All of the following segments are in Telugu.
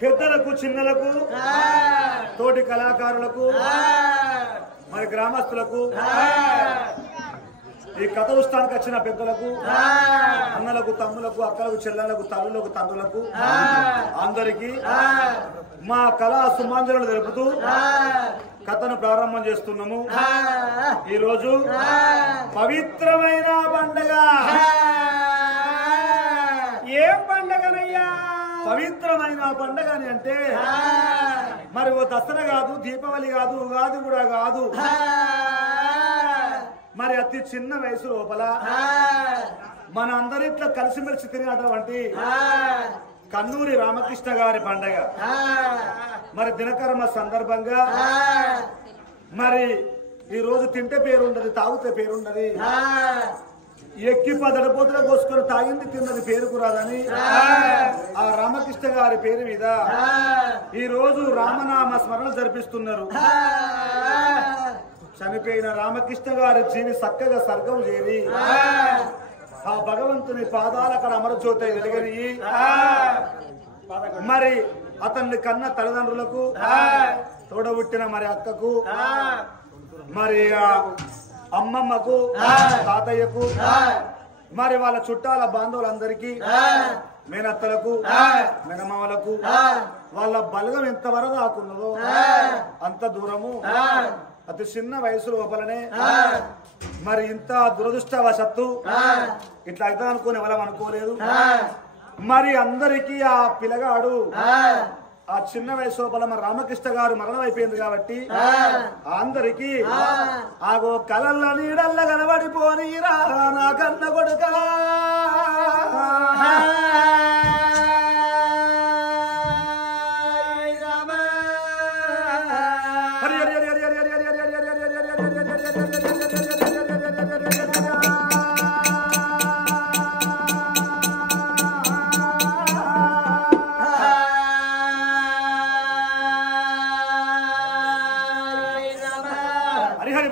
పెద్దలకు చిన్నలకు తోటి కళాకారులకు మరి గ్రామస్తులకు ఈ కథ ఉత్సవానికి వచ్చిన పెద్దలకు అన్నలకు తమ్ములకు అక్కలకు చెల్లెలకు తల్లులకు తండ్రులకు అందరికీ మా కళా సుమాంజలను తెలుపుతూ కథను ప్రారంభం చేస్తున్నాము. ఈరోజు పవిత్రమైన పండగ. ఏం పండగనయ్యా? పవిత్రమైన పండగ అని అంటే మరి ఓ దసరా కాదు, దీపావళి కాదు, ఉగాది కూడా కాదు. మరి అతి చిన్న వయసు లోపల మన అందరిట్లో కలిసిమెలిసి తిరిగినటువంటి కన్నూరి రామకృష్ణ గారి పండగ. మరి దినకర్మ సందర్భంగా మరి ఈ రోజు తింటే పేరుండదు, తాగితే పేరుండదు, ఎక్కి పదడపోతులు కోసుకొని తాగింది తిన్నది పేరుకు రాదని ఆ రామకృష్ణ గారి పేరు మీద ఈ రోజు రామనామ స్మరణ జరిపిస్తున్నారు. చనిపోయిన రామకృష్ణ గారి జీవి చక్కగా స్వర్గం చేరి ఆ భగవంతుని పాదాల అక్కడ అమరజ్యోతి వెలిగని మరి అతన్ని కన్న తల్లిదండ్రులకు తోడబుట్టిన మరి అక్కకు మరి అమ్మమ్మకు తాతయ్యకు మరి వాళ్ళ చుట్టాల బాంధవులందరికీ మేనత్తలకు మేనమామలకు వాళ్ళ బలగం ఎంత వరకు ఆకున్నదో అంత దూరము అతి చిన్న వయసు లోపలనే మరి ఇంత దురదృష్టవశత్తు ఇట్లా అయితే అనుకుని ఎవరం అనుకోలేదు. మరి అందరికీ ఆ పిల్లగాడు ఆ చిన్న వయసు లోపల మరి రామకృష్ణ గారు మరణం అయిపోయింది కాబట్టి అందరికి ఆగో కలల్ల నీడల్ల కనబడిపోనీరా నా కన్న కొడుక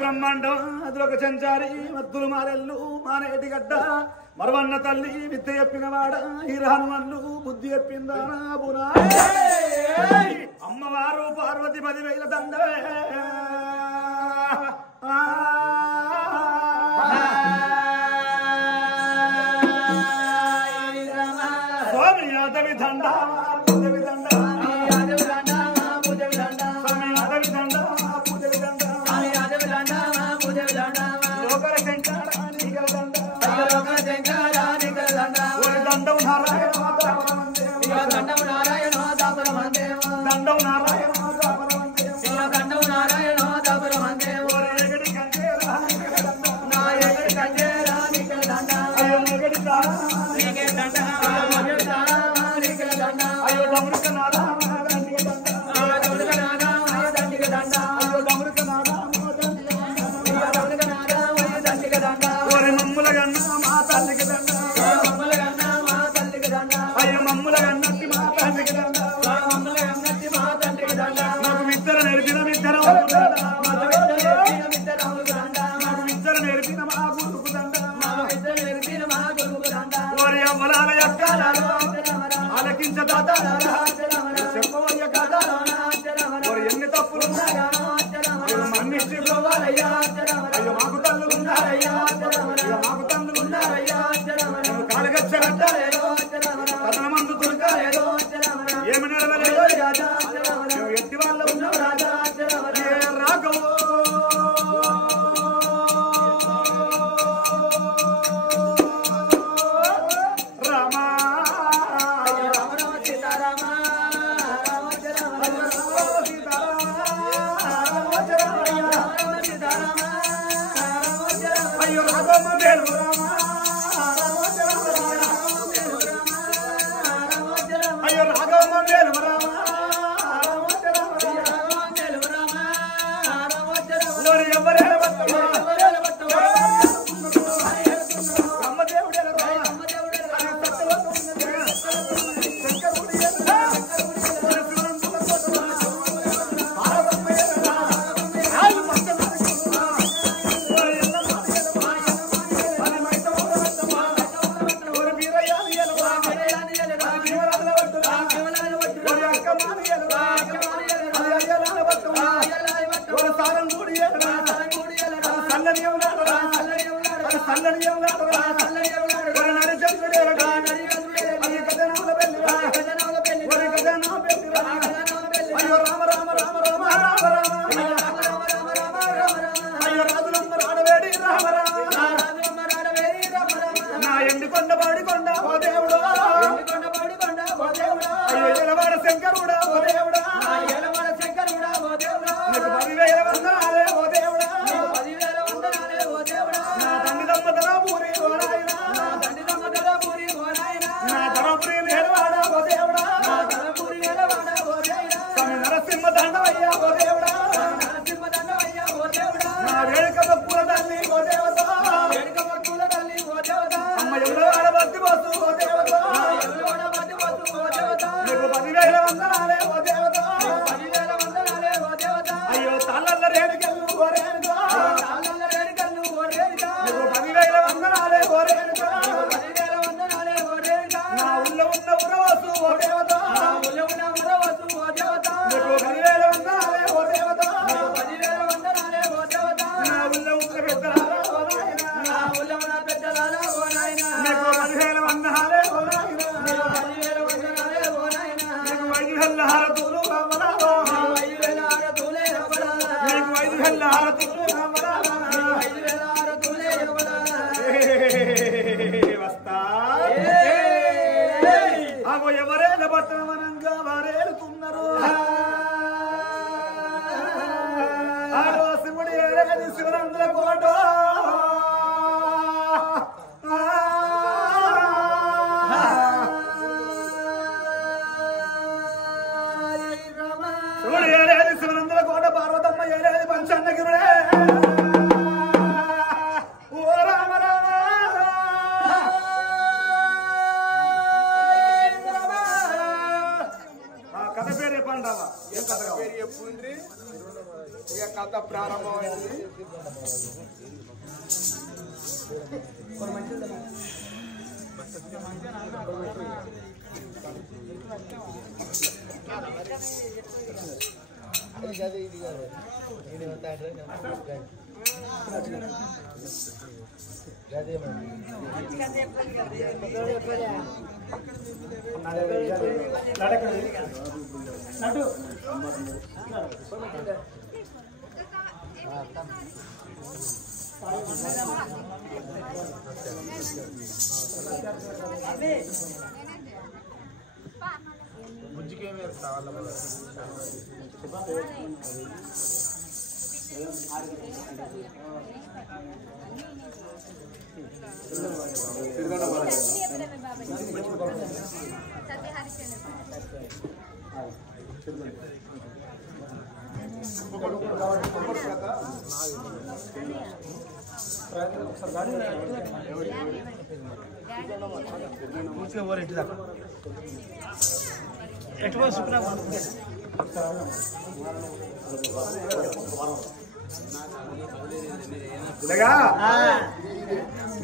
బ్రహ్మాండం అదిలోక సంచారి మద్దులు మారెల్లు మానేటి గడ్డ మరవన్న తల్లి విద్య చెప్పినవాడ ఈ హనుమన్ను బుద్ధి చెప్పిందానా బునా అమ్మవారు పార్వతి 10,000 దండవే స్వామి యాదవి దండ పూజవి దండ స్వామి యాదవి దండ పూజవి దండ దండం నారాయణ ఎన్ని తప్పులు మన్నిచ్చి మాకు తల్లులు ఉన్నారయ్యా, మాకు తండ్రులు ఉన్నారయ్యా, కాలగచ్చ కదనమందు దొరకాలయ్యా. ఎవరైనా పట్టణమనంగా వారేలుతున్నారు శివుడు ఏరేది శివనందుల కోట శివుడు ఏరేది శివనందుల కోట పార్వతమ్మ ఏరేది పంచన్నగిరుడే కథ ప్రారంభమైంది.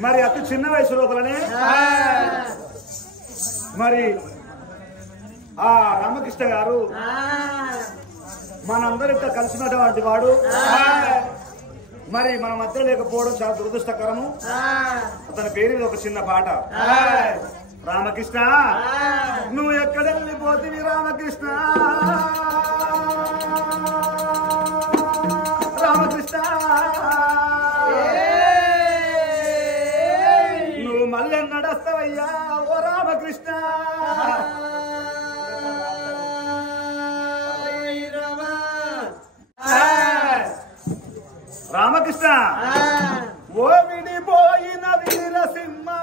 మరి అతి చిన్న వయసు లోపలనే మరి ఆ రామకృష్ణ గారు మనందరితో కలిసినటువంటి వాడు మరి మన మధ్య లేకపోవడం చాలా దురదృష్టకరము. అతని పేరు ఒక చిన్న పాట. రామకృష్ణ నువ్వు ఎక్కడ వెళ్ళిపోతివి రామకృష్ణ, రామకృష్ణ నువ్వు మళ్ళీ నడుస్తావయ్యా ఓ రామకృష్ణ. రామకృష్ణ ఓ విడిపోయిన వీరసింహమా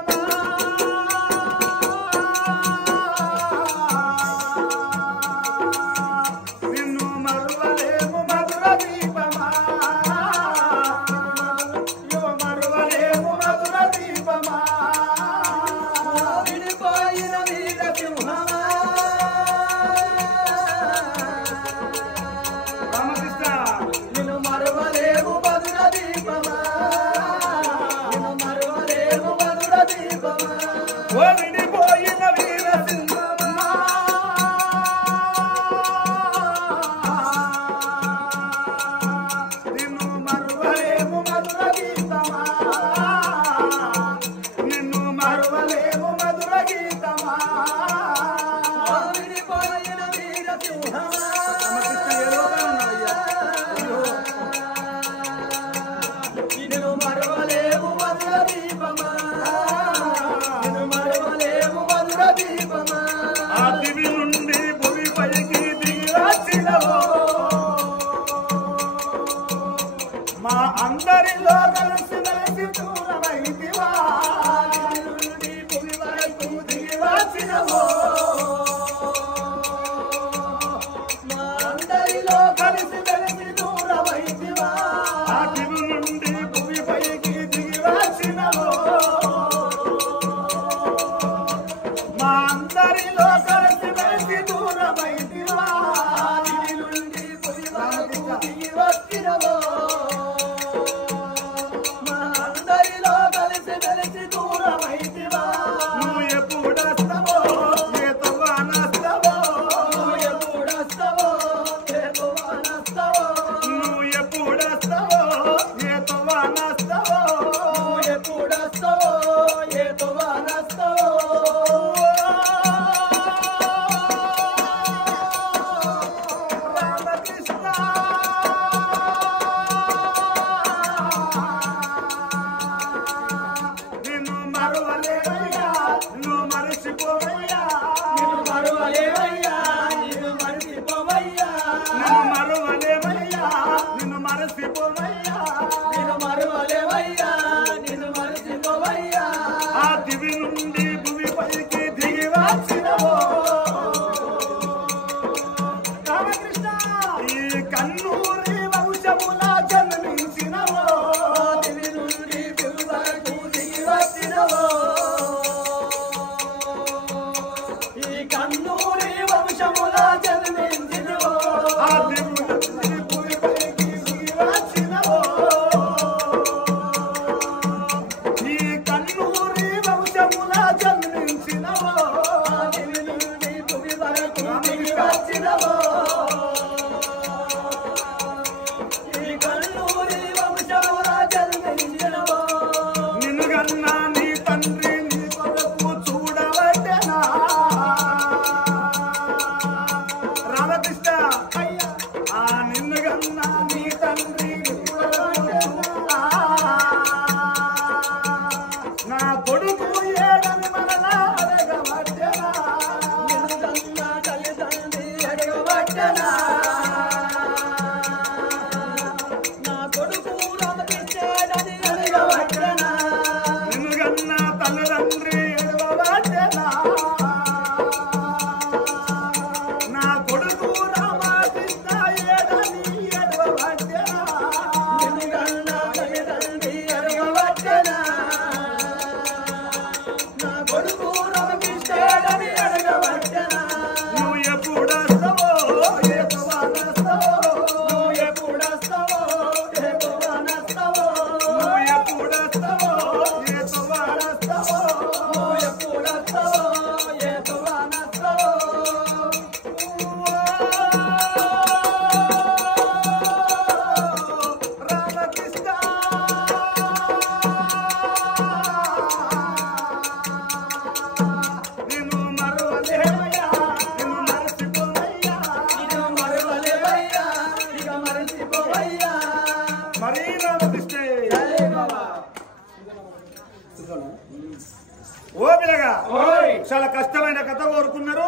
మరువలేవయ్యా నిన్ను మరచిపోవయ్యా నిన్ను మరువలేవయ్యా నిన్ను మరచిపోవయ్యా నిన్ను మరువలేవయ్యా నిన్ను మరచిపోవయ్యా ఆ దివి నుండి భూమి పైకి దిగి వచ్చినవో రామకృష్ణ ఈ కన్నూరి వంశముల జన్మించినవో దివి నుండి భూమి వరకు దిగి వచ్చినవో ఈ కన్నూరి వంశముల జన్మించినవో ఆ దివి నుండి భూమి పైకి దిగి వచ్చినవో ఈ కన్నూరి వంశముల జన్మించినవో దివి నుండి భూమి వరకు దిగి వచ్చినవో ఈ కన్నూరి వంశముల జన్మించినవో నిన్ను గన్నా నీ తండ్రి నీ కొరకు చూడవట్టెనా రామకృష్ణ ఆ నిన్ను గన్నా నీ తండ్రి నీ కొరకు చూడా. నా కొడుకు ఏడని మనలా అడగవట్టెనా నిన్ను కన్న తల్లిదండ్రి అడగవట్టెనా నా కొడుకు రామకృష్ణుడని అడగవట్టెనా నిన్ను గన్నా తల్లిదండ్రి ఎడవవట్టెనా నా కొడుకు రామకృష్ణ ఏడని ఎడవవట్టెనా నిన్ను కన్న తల్లిదండ్రి అడగవట్టెనా నా కొడుకు రామకృష్ణుడని అడగవట్టెనా నువ్వు ఎప్పుడొస్తావో ఎప్పుడొస్తావో నువ్వు ఎప్పుడొస్తావో ఎప్పుడొస్తావో నువ్వు ఎప్పుడొస్తావో ఎప్పుడొస్తావో నువ్వు ఎప్పుడొస్తావో ఎప్పుడొస్తావో రామకృష్ణ నిన్ను మరువలేవయ్యా నిన్ను మరచిపోవయ్యా నిన్ను మరువలేవయ్యా ఇక మరచిపోవయ్యా మరీ రామకృష్ణ జై బాబా ఓ పిల్లగా చాలా కష్టమైన కథ కోరుకున్నారు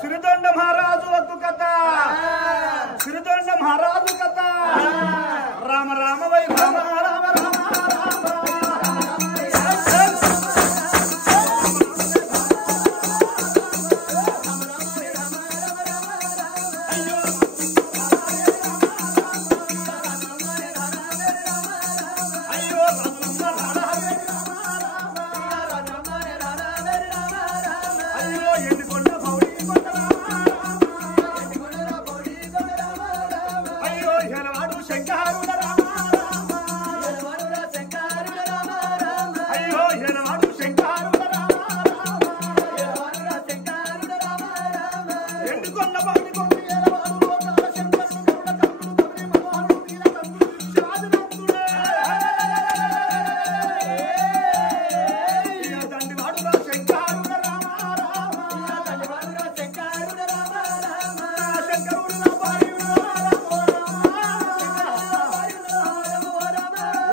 సిరిదండ మహారాజు వద్దు కథ సిరిదండ మహారాజు కథ రామ రామ వై రామ రామ రామ అయ్యో అయ్యో ఎండికొండ పౌడి కొండ అయ్యో హెలవాడు శంకరుడ రామ అయ్యో హెలవాడు శంకరుడ రామ ఎండికొండ పౌడి కొండ హెలవాడు లోకాల శంకరుడు గరుడ కర్ణుడు కర్ణి మనోహరుడు నీలకంఠుడు శాదినంతుడే దండివాడు రా శంకరుడ రామ శంకరుడు నా పాయుడు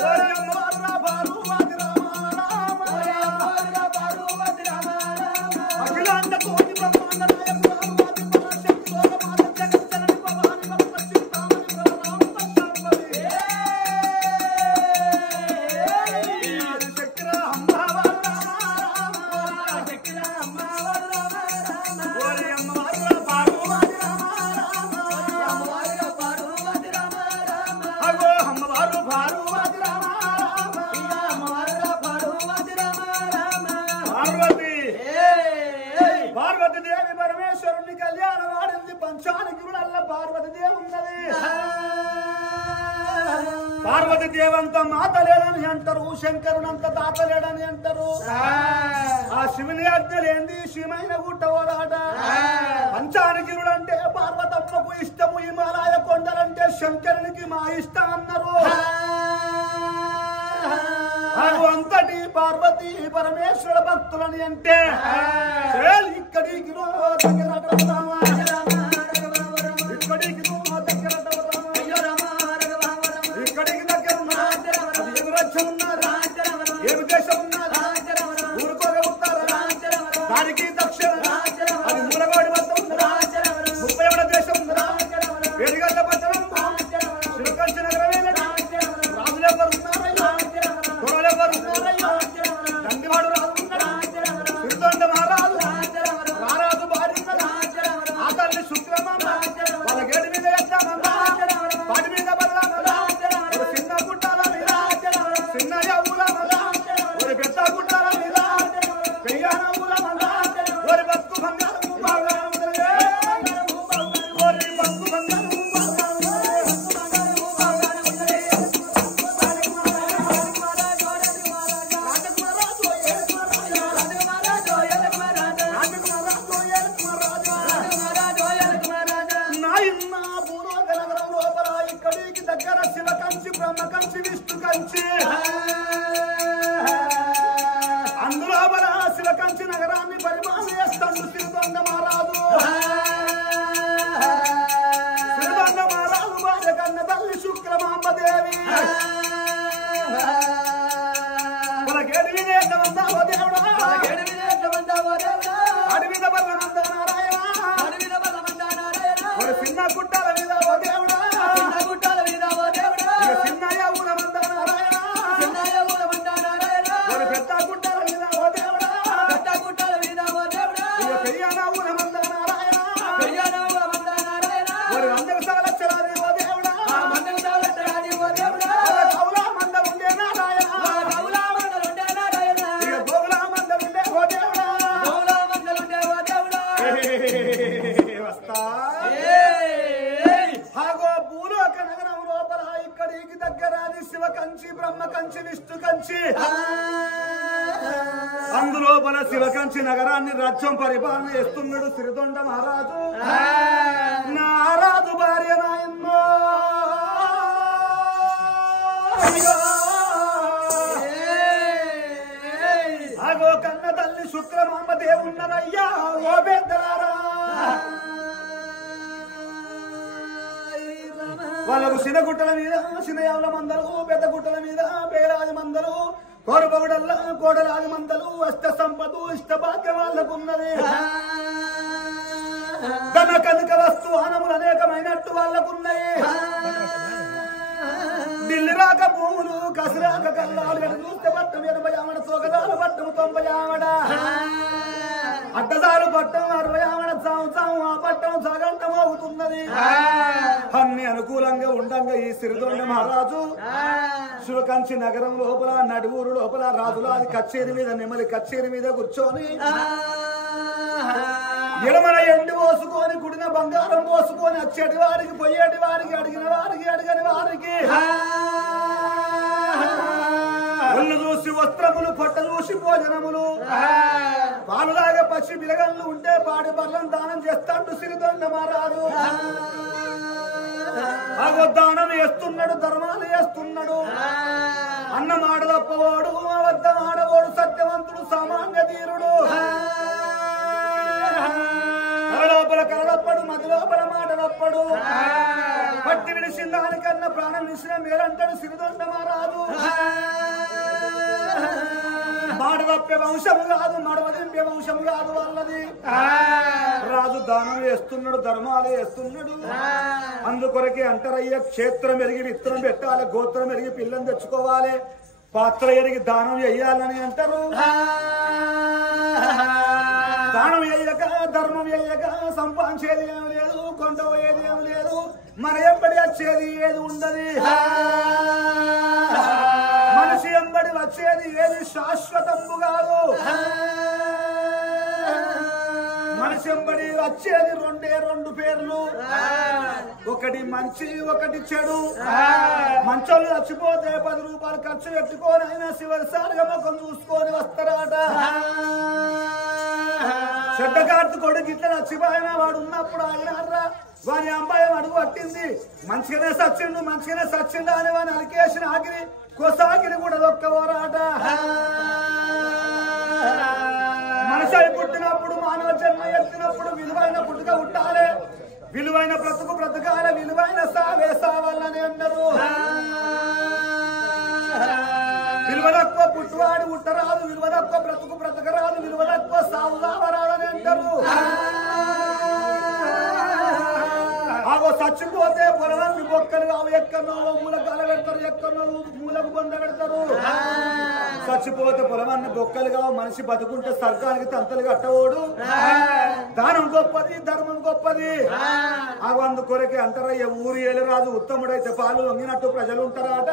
ఓయమ్మవారు నా పార్వతి రామ అఖిలాండ కోటి బ్రహ్మాండ నాయకు పార్వతి పరాశక్తి లోకమాత జగజ్జనని భవాని భక్తి తామని రామ పద్మావతి శక్తిరా అమ్మవారు ఓయమ్మవారు నా పార్వతి రామ అగో అమ్మవారు పార్వతి రామ పార్వతి పార్వతి దేవి పరమేశ్వరుని కళ్యాణం ఆడింది పంచానగిరుడల్ల పార్వతి దేవి ఉన్నది పార్వతి దేవంత మాత లేడని అంటారు శంకరునంత తాత లేడని అంటారు ఆ శివుని అద్దెలేంది శివమైన గుట్టవోడాట పంచానగిరుడు అంటే పార్వతమ్మకు ఇష్టము హిమాలయ కొండలంటే శంకరునికి మా ఇష్టం అన్నారు అను అంతటి పార్వతి పరమేశ్వర భక్తులని అంటే ఇక్కడికి దగ్గర ఇక్కడికి దగ్గర ఇక్కడికి దగ్గర ఉన్నారు ఏమి దేశం ఉన్నారు ఊరుకోగా ఉంటారా దానికి దక్షిణ అది మూలగోడి వద్ద అందులో మన శివకంచి నగరాన్ని పరిపాలన చేస్తాడు సిరిదొండ మహారాజు. సిరిదొండ మహారాజు భార్య కన్న తల్లి శుక్రమాంబదేవి. మనకేడు వినేటమందావో దేవుడా, అడవిద బలమంద నారాయణ, ఒక చిన్న గుట్టల మీద ఓ దేవుడా, చిన్నయ్య ఊరమంద నారాయణ, ఒక పెద్ద గుట్టల మీద ఓ దేవుడా, పెయ్యన ఊరమంద నారాయణ, ఒక 100 సంవత్సరాలు ఓ దేవుడా, కౌలా మందలు ఉండే నారాయణ, గోగులా మందలు ఉండే ఓ దేవుడా. వస్తా హాగో భూలోక నగరం లోపల ఇక్కడికి దగ్గరాది శివ కంచి, బ్రహ్మ కంచి, విష్ణు కంచి. అందులోపల శివ కంచి నగరాన్ని రాజ్యం పరిపాలన చేస్తున్నాడు సిరిదొండ మహారాజు. నారాజు భార్య నాయన్నో ఆగో కన్న తల్లి శుక్రమాంబ దేవున్నదయ్యా ఓ పెద్దలారా. వాళ్ళకు చిన్న గుట్టల మీద చిన్నయావుల మందలు, పెద్ద గుట్టల మీద పేరాది మందలు, కోరబగుడల్ల కోడలాది మందలు, అష్ట సంపదు ఇష్ట భాగ్యం వాళ్ళకున్నది. ధన కనుక వస్తు ఆనములు అనేకమైనట్టు వాళ్ళకున్నాయి. ఢిల్లీ రాక భూములు, కసిరాక కల్లాలు, ఎటు చూస్తే పట్టం 80 ఆమడ, తోకదాలు పట్టం 90 ఆమడ, అడ్డదాలు పట్టం 60 ఆమడ, చావు ఆ పట్టం సగంటం అవుతున్నది. అన్ని అనుకూలంగా ఉండంగా ఈ సిరిదొండ మహారాజు శివకంచి నగరం లోపల నడువూరు లోపల రాజులాది కచ్చేరి మీద నెమలి కచ్చేరి మీద కూర్చొని ఎడమన ఎండు పోసుకొని కుడిన బంగారం పోసుకొని వచ్చేటి వారికి పోయేటి వారికి అడిగిన వారికి అడగని వారికి ఒళ్ళు చూసి వస్త్రములు, పొట్ట చూసి భోజనములు, పాలులాగా పచ్చి బిలగళ్ళు ఉంటే పాడి బర్లను దానం చేస్తాడు సిరిదొండ మహారాజు. దానం చేస్తున్నాడు, ధర్మాలు చేస్తున్నాడు. అన్నం ఆడదప్పవాడు, అబద్ధం ఆడవాడు, సత్యవంతుడు, సామాన్య ధీరుడు. కరలోపల కరలప్పడు, మది లోపల మాటలప్పడు. పట్టి విడిసిన దానికన్నా ప్రాణం విడిసిన మేలంటాడు సిరిదొండ మహారాజు. మాట తప్పే వంశము కాదు, మడవ దింపే వంశము కాదు వాళ్ళది. రాజు దానం చేస్తున్నాడు, ధర్మాలు చేస్తున్నాడు. అందుకొరకే అంటారయ్య, క్షేత్రం ఎరిగి విత్తనం పెట్టాలి, గోత్రం ఎరిగి పిల్లని తెచ్చుకోవాలి, పాత్ర ఎరిగి దానం చెయ్యాలని అంటారు. దానం చెయ్యక, ధర్మం చెయ్యక సంపాదించేది ఏమి లేదు, కొండ పోయేది ఏమి లేదు, మన ఎంబడి వచ్చేది ఏది ఉండదు. మనిషి ఎంబడి వచ్చేది ఏది శాశ్వతంబు కాదు. మనిషి ఎంబడి వచ్చేది 2 పేర్లు, ఒకటి మంచి, ఒకటి చెడు. మంచోళ్ళు చచ్చిపోతే 10 రూపాయలు ఖర్చు పెట్టుకొని అయినా చివరిసారిగా ముఖం చూసుకొని వస్తారట. చెడ్డ కార్తు కొడుకు ఇట్లా చచ్చిపోయినా వాడు ఉన్నప్పుడు అయినారా వాని అమ్మాయి అడుగు పట్టింది, మంచిగానే సచ్చిండు, మంచిగానే సచ్చిండు అని వాని అలికేసిన ఆగిరి కొసాగిరి కూడా దొక్కవరాట. మనిషి పుట్టినప్పుడు, మానవ జన్మ ఎత్తినప్పుడు విలువైన పుట్టుక పుట్టాలి, విలువైన బ్రతుకు బ్రతకాలి, విలువైన సావే సావాలని అన్నారు. విలువ తక్కువ పుట్టువాడు పుట్టరాదు, విలువ తక్కువ బ్రతుకు బ్రతకరాదు, విలువ తక్కువ సావు సావరాదని అంటారు. ఆగో చచ్చిపోతే పొలవాన్ని బొక్కలు కావు, ఎక్కడో మూలకు అలగెడతారు, ఎక్కడో మూలకు బొంద పెడతారు. చచ్చిపోతే పొలవాన్ని బొక్కలు కావు, మనిషి బతుకుంటే స్వర్గానికి తంతలు కట్టవోడు. దానం గొప్పది, ధర్మం గొప్పది. ఆగో అందుకొరకే అంటారయ్య, ఊరి ఏలురాజు ఉత్తముడైతే పాలు వంగినట్టు ప్రజలు ఉంటారట.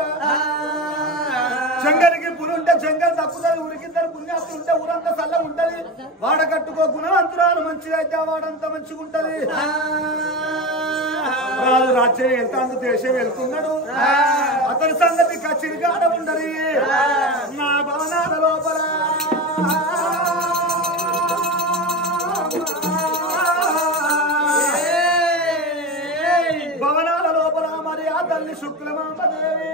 జంగలికి పులుంటే జంగల్ తప్పుతుంది, ఊరికిద్దరు పుణ్యాస్తులు ఉంటే ఊరంతా చల్ల ఉంటది. వాడ కట్టుకో గుణవంతురాలు మంచిదైతే వాడంతా మంచిగా ఉంటది. రాజు రాజ్యం వెళ్తాను, దేశం వెళ్తున్నాడు. అతని సంగతి కచ్చిరిగాడ ఉండరు. నా భవనాల లోపల మరి ఆ తల్లి శుక్లమాంబదేవి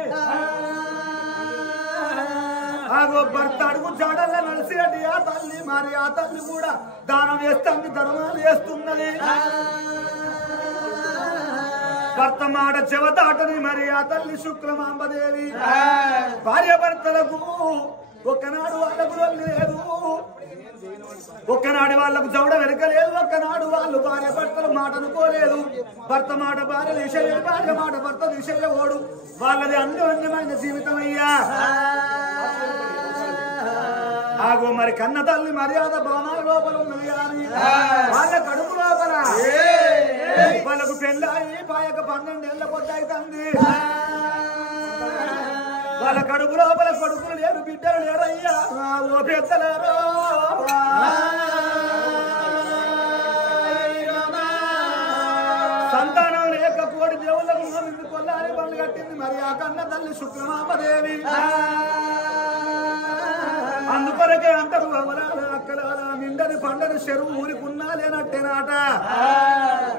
ఆగో భర్త అడుగు జాడల్లో నడిచేటి ఆ తల్లి మరి ఆ తల్లి కూడా దానం చేస్తుంది ధర్మాలు చేస్తున్నది భర్త మాట చెవతాటని మరి ఆ తల్లి శుక్లమాంబదేవి భార్య భర్తలకు ఒక్కనాడు వాళ్ళకు లేదు ఒక్కనాడు వాళ్ళకు జవడ వెనకలేదు ఒక్కనాడు వాళ్ళు భార్య భర్తల మాట అనుకోలేదు భర్త మాట భార్య దిశయ్య భార్య మాట భర్త దిశయ్య ఓడు వాళ్ళది అన్యోన్యమైన జీవితం అయ్యా ఆగో మరి కన్న తల్లి మర్యాద భవనాల లోపల ఉన్నది కానీ వాళ్ళ కడుపు లోపల వాళ్ళకు పెళ్ళాయి పాయక 12 ఏళ్ల పొద్దైతుంది వాళ్ళ కడుపు లోపల కొడుకులు లేరు బిడ్డలు లేరయ్యా ఓ పెద్దలారో సంతానం లేక కోడి దేవుళ్ళకు ముందు కొల్లారి బండ్లు కట్టింది మరి ఆ కన్న తల్లి శుక్రమాంబదేవి అందుకొరకే అంటారు అవలాల అక్కలాల నిండని పండని చెరువు ఊరికున్నా లేనట్టేనాట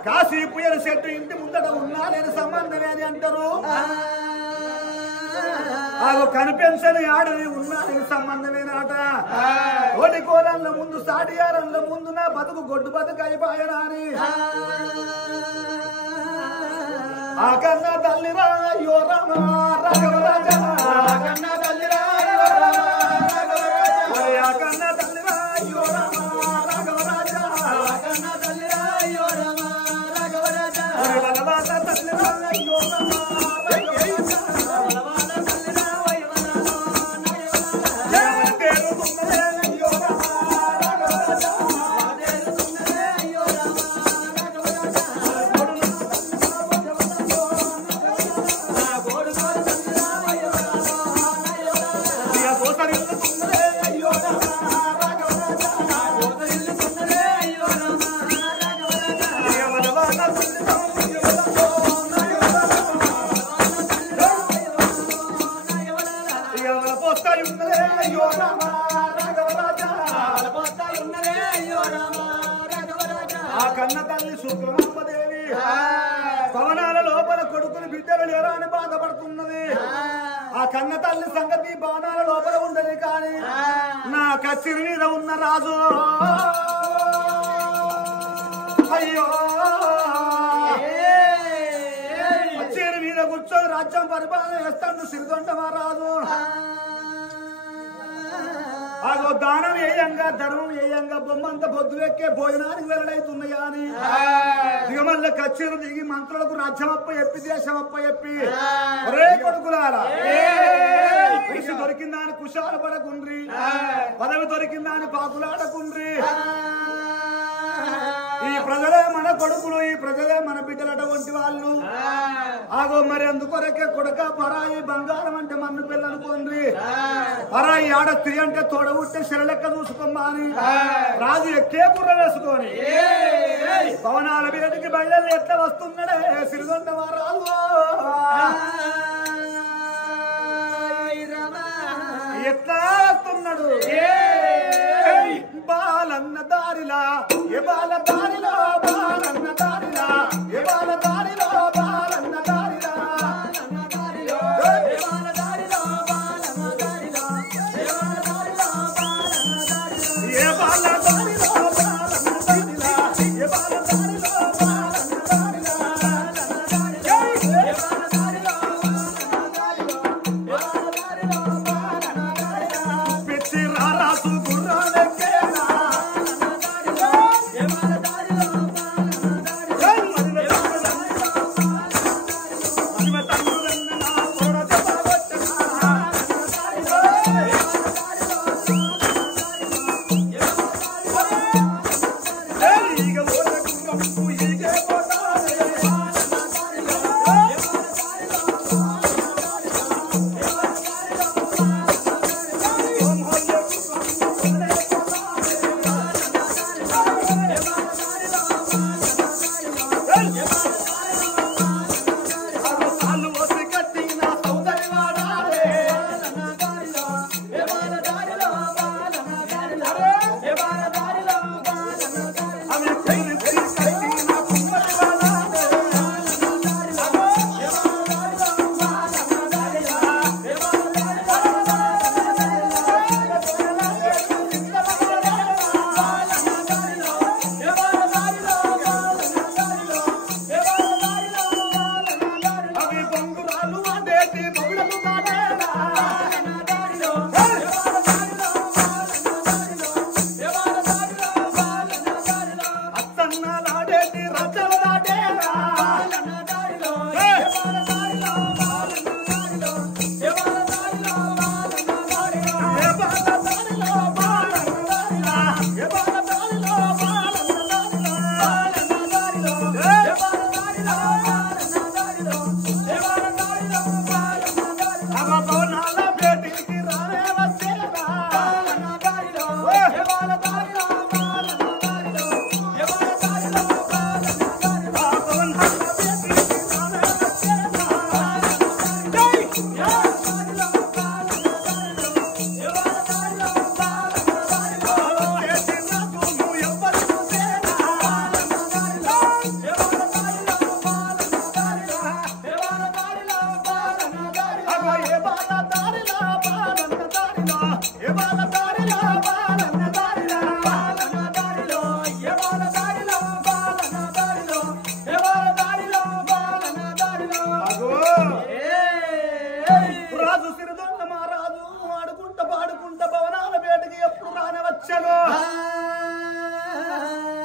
కాశీ పుయ్యల చెట్టు ఇంటి ముందట ఉన్నా లేని సంబంధమేది అంటారు ఆగో కనిపించని ఆడది ఉన్నా లేని సంబంధమేనాట ఓడి కోరన్ల ముందు సాటియారంల ముందు నా బతుకు గొడ్డు బతుకు అయిపోయనా అని ఆ కన్న తల్లిరా అయ్యో రామ రాఘవ రాజా కన్న తల్లిరా కన్న తల్లిరా అయ్యో రామ రాఘవ రాజా కన్న తల్లిరా అయ్యో రామ రాఘవ రాజా బలవాద తల్లిరా అయ్యో రామ ఆ కన్న తల్లి శుక్రమాంబదేవి భవనాల లోపల కొడుకులు బిడ్డలు లేరా అని బాధపడుతున్నది ఆ కన్న తల్లి సంగతి భవనాల లోపల ఉండదు కానీ నా కచ్చిరి మీద ఉన్న రాజు అయ్యో కచ్చిరి మీద కూర్చొని రాజ్యం పరిపాలన చేస్తాడు సిరిదొండ మహారాజు ఆగో దానం ఏయంగా ధర్మం ఏయంగా బొమ్మంత పొద్దు ఎక్కే భోజనానికి వెల్లడైతున్నాయా అని దిగమల్ల కచ్చేరు దిగి మంత్రులకు రాజ్యమప్ప చెప్పి దేశమప్ప చెప్పి ఒరే కొడుకులారా పిలిచి దొరికిందా అని కుషాలు పడకుండ్రి పదవి దొరికిందా అని పాకులాడకుండ్రి ఈ ప్రజలే మన కొడుకులు ఈ ప్రజలే మన బిడ్డలటువంటి వాళ్ళు ఆగో మరి అందుకొరకే కొడక పరాయి బంగారం అంటే మన్ను పిల్లనుకోండి పరాయి ఆడ స్త్రీ అంటే తోడబుట్టే శిరలెక్క చూసుకోమ్మా అని రాజు ఎక్కే కుర్ర వేసుకొని భవనాల బయటికి బయలు ఎట్లా వస్తున్నాడే సిరిగొండ రాజు ఎట్లా వస్తున్నాడు బాలన్న దారిలా ఏ బాల దారిలో బాలన్న దారిలా ఏ బాల దారిలో బాలన్న దారిలా ఏ బాల దారిలో బాలన్న దారిలా ఏ బాల దారిలో బాలన్న దారిలా పిచ్చి రారాసు గుర్రాలే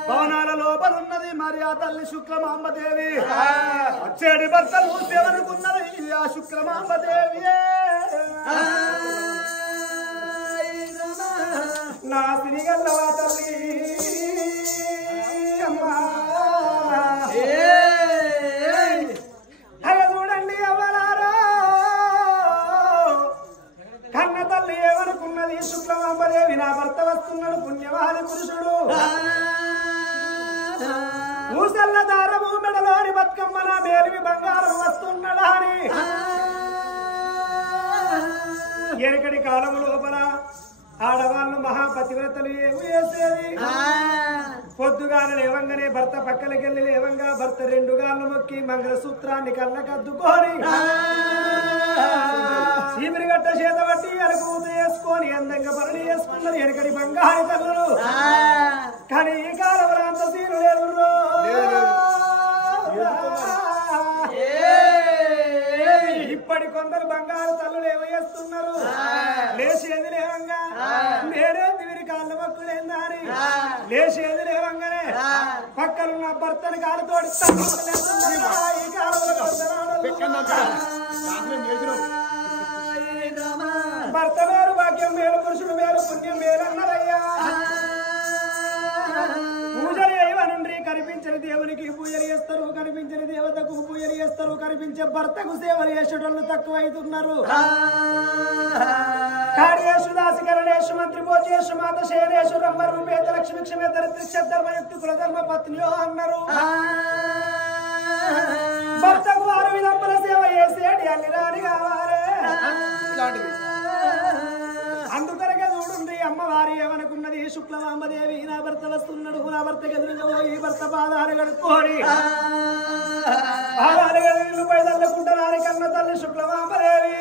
భవనాల లోపలున్నది మరి ఆ తల్లి శుక్లమాంబదేవి వచ్చేడి భర్తలు ఎవరుకున్నది ఆ శుక్లమాంబదేవి నా సిరిగల్లవా తల్లి అమ్మా అయ్య చూడండి ఎవరారో కన్న తల్లి ఎవరుకున్నది శుక్లమాంబదేవి నా భర్త వస్తున్నాడు పుణ్యవాది పురుషుడు మూసల్ల దారము మెడలోని బతుకమ్మ నా మేలిమి బంగారం వస్తున్నాడా అని ఎనకటి కాలం లోపల ఆడవాళ్ళు మహాపతివ్రతలు ఏమి చేసేది పొద్దుగాల లేవంగానే భర్త పక్కలకెళ్ళి లేవంగా భర్త రెండు గాళ్ళు మొక్కి మంగళసూత్రాన్ని కళ్ళకద్దుకొని చీమిరిగట్ట చేత బట్టి ఎనకూత చేసుకొని అందంగా పనులు చేసుకున్నారు ఎనకటి బంగారు తల్లులు కానీ ఈ కాలంలో అంత తీరు లేదు ఇప్పటి కొందరు బంగారు తల్లులు ఏమో చేస్తున్నారు లేచేది లేవంగా నేనేంది వీరి కాళ్ళ మొక్కులేందా అని లేచేది లేవంగానే పక్కనున్న భర్తని కాలుతోడి ఈ కాలంలో భర్త వేరు భాగ్యం మేలు పురుషుడు వేరు పుణ్యం వేరు అన్నదయ్యా పూజలు ఏవనండ్రి కనిపించని దేవునికి పూజలు చేస్తారు కనిపించని దేవతకు పూజలు చేస్తారు కనిపించే భర్తకు సేవలు చేసేటోళ్ళు తక్కువైతున్నారు కార్యేషు దాసికరణేషు మంత్రి భోజేషు మాత శయనేషు రంభ రూపేత లక్ష్మి క్షమే దరిద్ర ధర్మయుక్తి కులధర్మ పత్నియో అన్నారు భర్తకు వారు విలంబన సేవ చేసేటి అన్ని రాని కావాలే అందుకరగా చూడుంది అమ్మవారి ఏమనుకున్నది శుక్లమాంబదేవి నా భర్త వస్తున్నాడు నా భర్త గదిలో ఈ భర్త పాదాలు కడుక్కోని పాదాలు గదిలు పై తల్లుకుంటున్నాను కన్న తల్లి శుక్లమాంబదేవి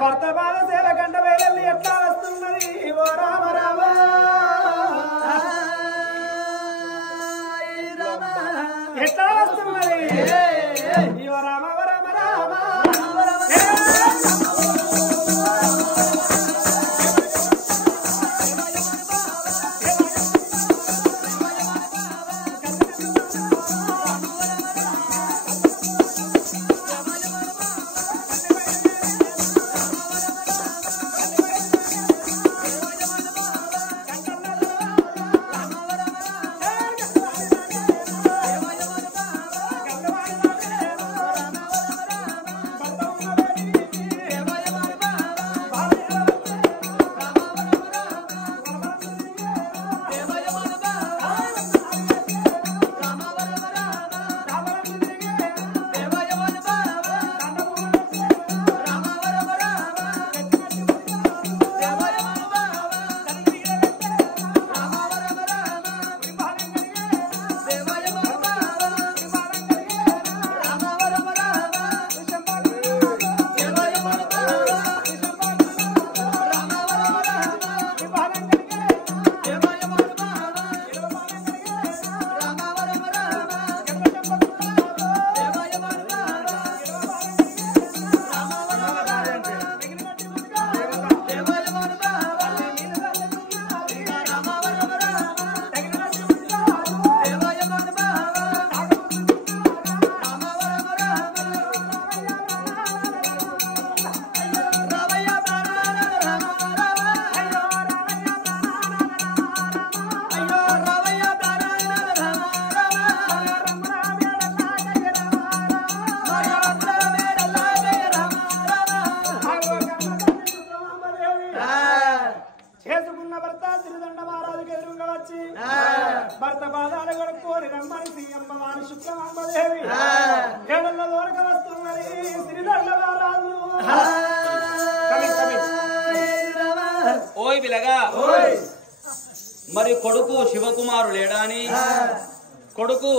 భర్త పాద సేవ కంట వేలల్లి ఎట్లా వస్తున్నది ఓ రామ రామ ఎట్లా వస్తున్నది ఓ రామ రామ రామ పాదాలు కొడుకోని రమ్మని సీఎమ్మ వారి శుక్రమాంబదేవి ఏడల్ల దూరక వస్తున్నది శ్రీదండగా రాజు ఓయ్ పిల్లగా మరి కొడుకు శివకుమారు లేడాని కొడుకు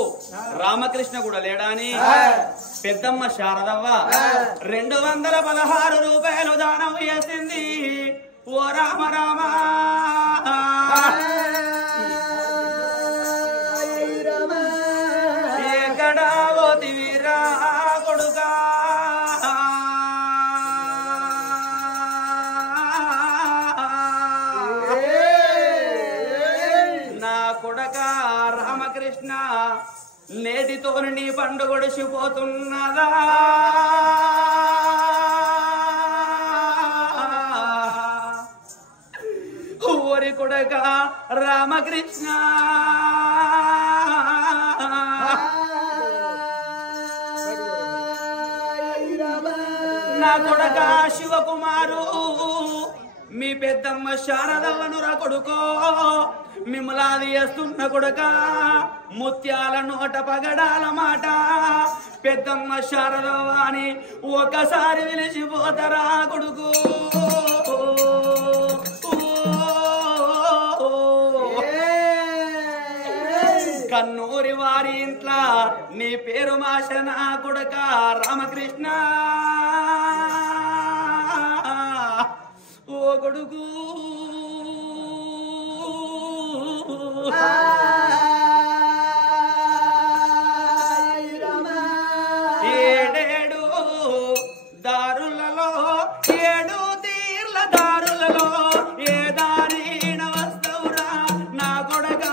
రామకృష్ణ కూడా లేడాని పెద్దమ్మ శారదవ్వ 216 రూపాయలు దానం చేసింది. ఓ రామ రామ ఎక్కడా పోతివిరా కొడుకా నా కొడక రామకృష్ణ నేటితో నీ పండు గొడిసిపోతున్నదా ఓరి కొడక రామకృష్ణ నా కొడక శివకుమారు మీ పెద్దమ్మ శారదవ్వను రా కొడుకో మిమ్మలాది చేస్తున్న కొడుక ముత్యాల నోట పగడాల మాట పెద్దమ్మ శారదవ్వ అని ఒకసారి విలిచిపోతారా కొడుకు కన్నూరి వారి ఇంట్లో నీ పేరు మాషన కొడుక రామకృష్ణ ఓ కొడుకు ఏడేడు దారులలో 7 తీర్ల దారులలో ఏ దారిన వస్తవురా నా కొడక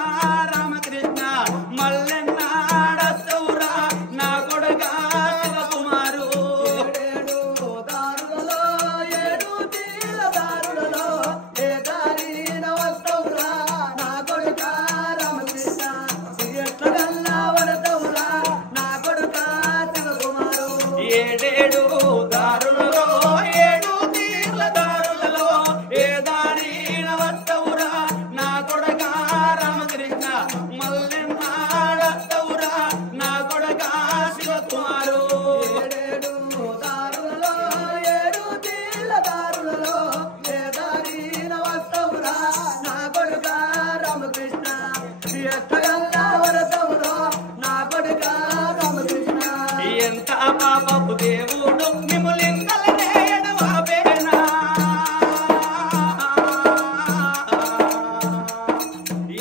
రామకృష్ణ మల్లెన్నాడస్తవురా నా కొడక శివకుమారు ఏడేడు దారులలో 7 తీర్ల దారులలో ఏ దారిన వస్తవురా నా కొడక రామకృష్ణ మల్లెన్నాడస్తవురా నా కొడక శివకుమారు ఎంత పాపపు దేవుడు మిమ్ములింగలనే ఎడవాపేనా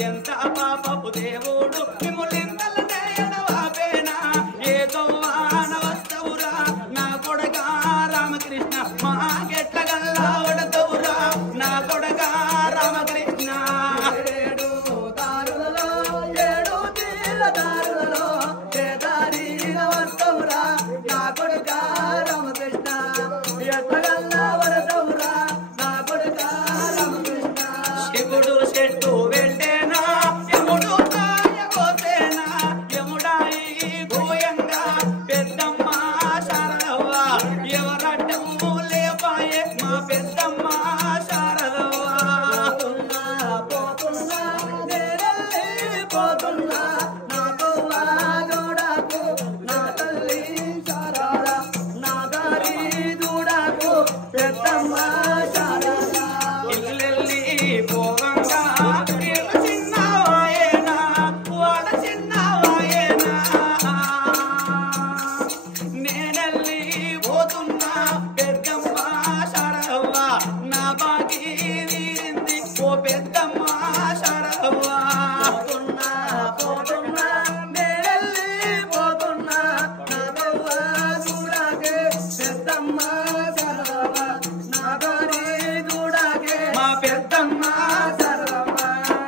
ఎంత పాపపు దేవుడు మిమ్ములింగలనే ఎడవాపేనా ఏ గవ్వాన వస్తవురా నా కొడక రామకృష్ణ మాకెట్ల గల్లా వడతవురా నా కొడక రామకృష్ణ శివుడు చెట్టు వెంటేనా యముడు కాయగోసేనా యముడాయి గోయంగా పెద్దమ్మ శారదవ్వ ఎవరడ్డము లేపాయే మా పెద్దమ్మ శారదవ్వ ఇల్లెల్లి పోవంగా ఇళ్ళ చిన్నవాయేనా వాడ చిన్నవాయేనా నేనెల్లి పోతున్నా పెద్దమ్మ శారదవ్వ నా బాకి వీరింది ఓ పెద్దమ్మ శారదవ్వ మా పెద్దమ్మ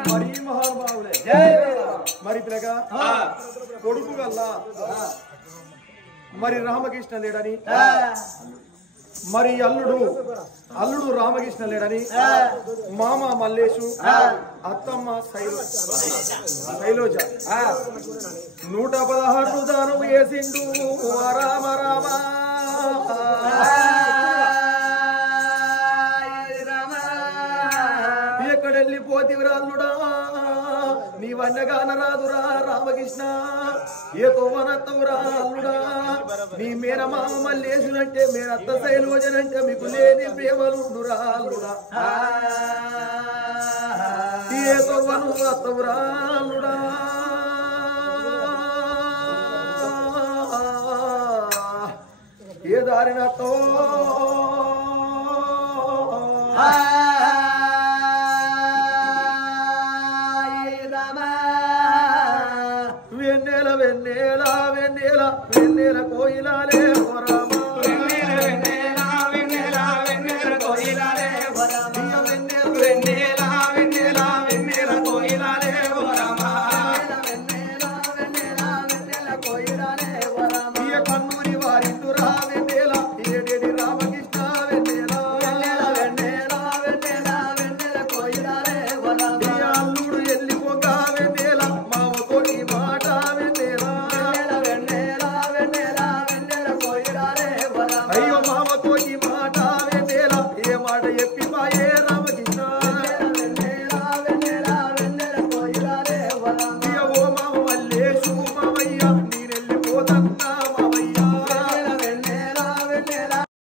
మరి మహానుభావులే మరి పిల్లగా కొడుకు గల్లా మరి రామకృష్ణ లేడని మరి అల్లుడు రామకృష్ణ లేడని మామ మల్లేషు అత్తమ్మ శైలోజ 116 దానం వేసిండు రామ రామ ఎక్కడెళ్ళిపోతివి రాళ్ళుడా నీ వన్నగాన రాదురా రామకృష్ణ ఏ తోవనత్తవురా అల్లుడా నీ మేనమామ మల్లేసునంటే మేనత్త శైలోజనంటే మీకు లేని ప్రేమలుండురా అల్లుడా ఏ తోవను అత్తవురా అల్లుడా ఏ దారినతో వెన్నెల వెన్నెల వెన్నెల వెన్నెల కోయిలాలే రామా వెన్నెల వెన్నెల వెన్నెల కోయిలాలే రామా వెన్నెల వెన్నెల వెన్నెల కోయిలాలే రామా వెన్నెల వెన్నెల వెన్నెల కోయిలాలే రామా ఈ కన్నూరి వారిందురా వెన్నెల ఏడేడి రామకృష్ణ వెన్నెల వెన్నెల వెన్నెల వెన్నెల వెన్నెల కోయిలాలే రామా ఈ అల్లుడు ఎల్లిపోగా వెన్నెల మామతో ఈ మాట వెన్నెల వెన్నెల వెన్నెల వెన్నెల కోయిలాలే రామా అయ్యో మామతో ఈ మాట వెన్నెల ఏ మాట చెప్పి